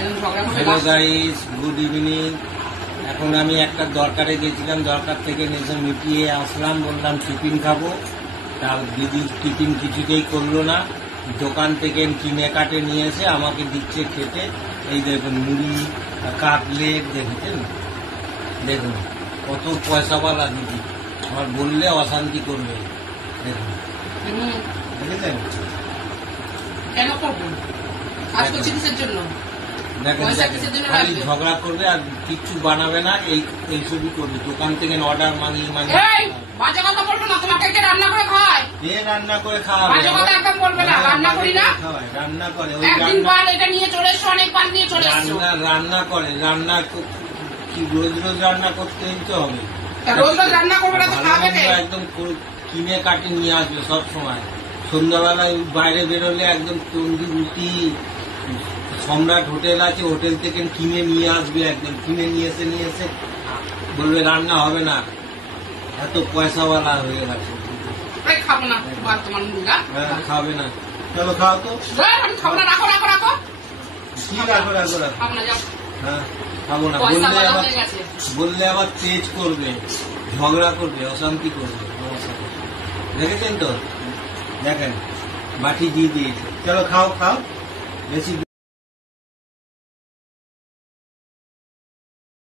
Hello guys, good evening. এখন আমি একটা দরকারে গেছিলাম, দরকার থেকে নিজে মিটিয়ে আসলাম। বললাম টিফিন খাবো, তা দিদি টিফিন কিছুতেই করলো না। দোকান থেকে কিনে কাটে নিয়ে এসে আমাকে দিচ্ছে খেতে। এই দেখুন মুড়ি, কাটলেট, দেখেছেন? দেখুন কত পয়সাওয়ালা দিদি, আমার বললে অশান্তি করবে। দেখুন, দেখেছেন? কেন করবো? কাজ করছি কিসের জন্য? দেখেন খালি ঝগড়া করবে আর কিচ্ছু বানাবে না, এইসবই করবে। দোকান থেকে অর্ডার মানিয়ে বাজে কথা বলবো না। তোমাকে কে রান্না করে খাওয়ায়? কে রান্না করে খাওয়াবে? বাজে কথা একদম বলবে না। রান্না করি না, রান্না করে। একদিন বার এটা নিয়ে চলে এসো, অনেকবার নিয়ে চলে এসো। রান্না করে, রান্না কি রোজ রোজ রান্না করতে তো হবে? রোজ রোজ রান্না করবে না তো খাবে কে? একদম কিনে কাটে নিয়ে আসবে সব সময়। সন্ধ্যাবেলায় বাইরে বেরোলে একদম তন্দুরি রুটি, সম্রাট হোটেল আছে, হোটেল থেকে কিনে নিয়ে আসবে। একদম কিনে নিয়ে এসে বলবে রান্না হবে না। এত পয়সাওয়ালা হয়ে গেছে। খাবো না তোমার মুরগা। খাবে না? চলো খাও তো। আমি খাবো না। রাখো রাখো রাখো। কি রাখো রাখো রাখো? খাবো না, যাও। হ্যাঁ, খাবো না বললে আবার তেজ করবে, ঝগড়া করবে, অশান্তি করবে আমার সাথে। দেখেছেন তো? দেখেন বাটি দিয়ে দিয়েছে। চলো খাও খাও, বেশি